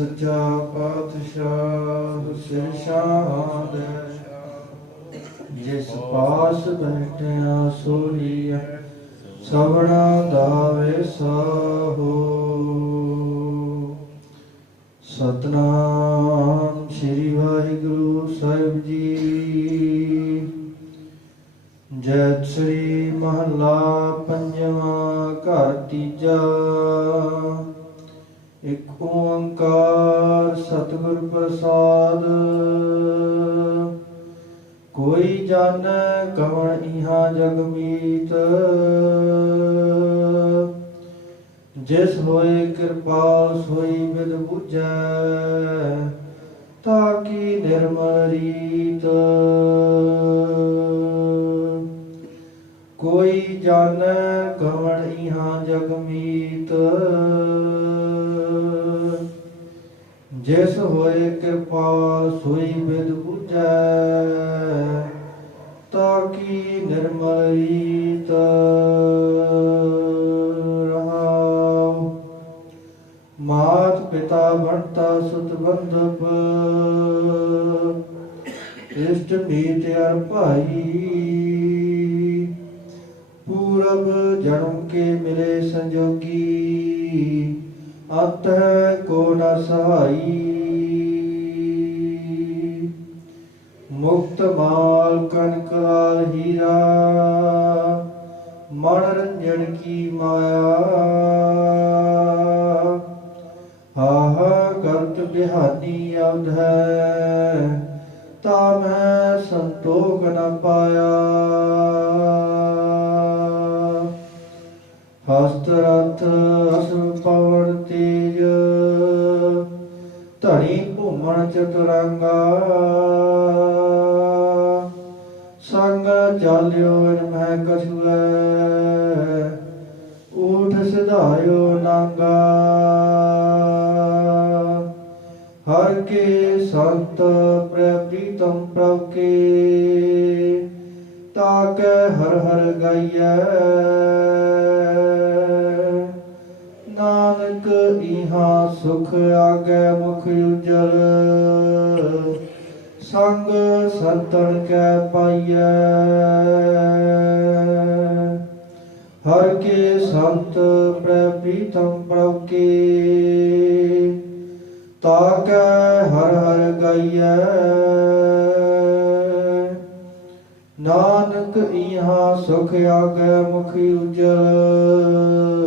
ਸੱਚਾ ਪਾਤਸ਼ਾਹ ਸਿਰ ਸ਼ਾਦ ਜਿਸ ਪਾਸ ਬੈਠਿਆ ਸੋਈ ਸਵਣਾ ਦਾਵੇ ਸਾਹੋ। ਸਤਨਾਮ ਸ੍ਰੀ ਵਾਹਿਗੁਰੂ ਸਾਹਿਬ ਜੀ। ਜੈ ਸ੍ਰੀ ਮਹੱਲਾ ਪੰਜਵਾਂ ਘਰ ਤੀਜਾ। ਇੱਕ ਓੰਕਾਰ ਸਤਿਗੁਰ ਪ੍ਰਸਾਦ। ਕੋਈ ਜਾਣੈ ਕਵਣ ਇਹਾ ਜਗ ਮੀਤ। ਜਿਸ ਹੋਏ ਕਿਰਪਾਲ ਸੋਈ ਬਿਦ ਬੁਝੈ ਤਾਕੀ ਨਿਰਮਲ ਰੀਤ। ਕੋਈ ਜਾਣੈ ਕਵਣ ਇਹਾ ਜਗ ਮੀਤ। ਜਿਸ ਹੋਏ ਕਿਰਪਾ ਸੋਈ ਬਿਦ ਬੁਝੈ ਤਾਕੀ ਨਿਰਮਲ ਰੀਤ ਰਹਾਉ ਮਾਤ ਪਿਤਾ ਬਣਤਾ ਸੁਤ ਬੰਧਪ, ਇਸ਼ਟ ਮੀਤ ਅਰ ਭਾਈ। ਪੂਰਬ ਜਨਮ ਕੇ ਮਿਲੇ ਸੰਜੋਗੀ ਅੰਤ ਕੋ ਨ ਸਹਾਈ। ਮੁਕਤ ਮਾਲ ਕਨਕਾਲ ਹੀਰਾ, ਮਨ ਰੰਜਨ ਕੀ ਮਾਇਆ। ਆਹਾ ਕਰਤ ਬਿਹਾਨੀ ਅਵਧ ਤਾ ਮੈਂ ਸੰਤੋਖ ਨ ਪਾਇਆ। ਹਸਤ ਰਥ ਅਸੁ ਪਵਨ ਤੇਜ ਧਣੀ ਭੂਮਣ ਚਤੁਰੰਗਾ। ਸੰਗ ਚਾਲਿਓ ਇਨ ਮੈਂ ਕਛੁਐ। ਊਠ ਸਿਧਾਇਓ ਨੰਗਾ। ਹਰ ਕੇ ਸੰਤ ਪ੍ਰੈ ਪ੍ਰੀਤਮ ਪ੍ਰਭ ਕੇ। ਤਾਕੈ ਹਰ ਹਰ ਗਾਈਐ। ਨਾਨਕ ਇਹਾ ਸੁਖ ਆਗੈ ਮੁਖ ਉਜਲ। ਸੰਗ ਸੰਤਨ ਕੈ ਪਾਈਐ। ਹਰ ਕੇ ਸੰਤ ਪ੍ਰੈ ਪ੍ਰੀਤਮ ਪ੍ਰਭ ਕੇ ਤਾਕੈ ਹਰ ਹਰ ਗਾਈਐ। ਨਾਨਕ ਇਹਾ ਸੁਖ ਆਗੈ ਮੁਖ ਉਜਲ।